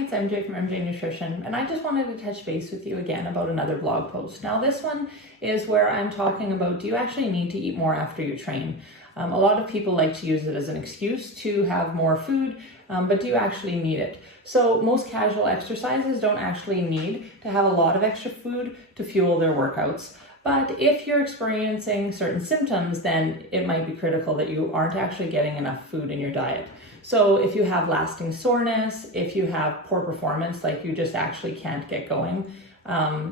it's MJ from MJ Nutrition, and I just wanted to touch base with you again about another blog post. Now this one is where I'm talking about, do you actually need to eat more after you train? A lot of people like to use it as an excuse to have more food, but do you actually need it? So most casual exercises don't actually need to have a lot of extra food to fuel their workouts. But if you're experiencing certain symptoms, then it might be critical that you aren't actually getting enough food in your diet. So if you have lasting soreness, if you have poor performance, like you just actually can't get going,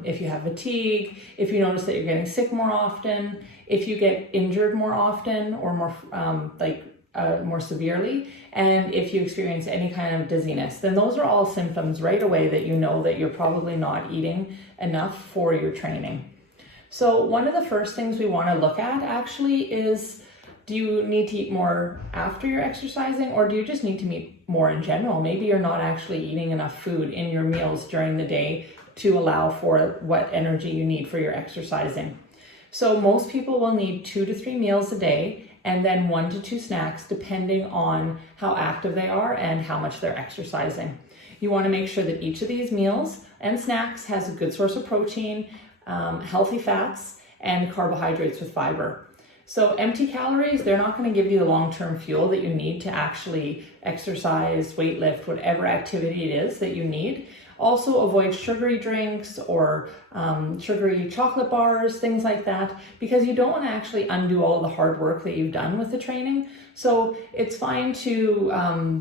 if you have fatigue, if you notice that you're getting sick more often, if you get injured more often or more severely, and if you experience any kind of dizziness, then those are all symptoms right away that you know that you're probably not eating enough for your training. So one of the first things we want to look at actually is, do you need to eat more after you're exercising, or do you just need to eat more in general? Maybe you're not actually eating enough food in your meals during the day to allow for what energy you need for your exercising. So most people will need 2 to 3 meals a day and then 1 to 2 snacks depending on how active they are and how much they're exercising. You want to make sure that each of these meals and snacks has a good source of protein, healthy fats, and carbohydrates with fiber. So empty calories, they're not going to give you the long-term fuel that you need to actually exercise, weight lift, whatever activity it is that you need. Also avoid sugary drinks or sugary chocolate bars, things like that, because you don't want to actually undo all the hard work that you've done with the training. So it's fine to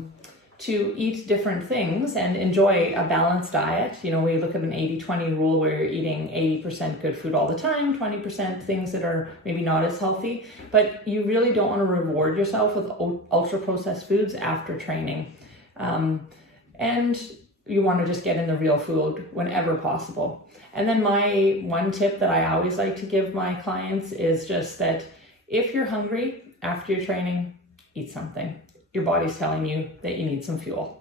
eat different things and enjoy a balanced diet. You know, we look at an 80-20 rule where you're eating 80% good food all the time, 20% things that are maybe not as healthy, but you really don't want to reward yourself with ultra processed foods after training. And you want to just get in the real food whenever possible. And then my one tip that I always like to give my clients is just that if you're hungry after your training, eat something. Your body's telling you that you need some fuel.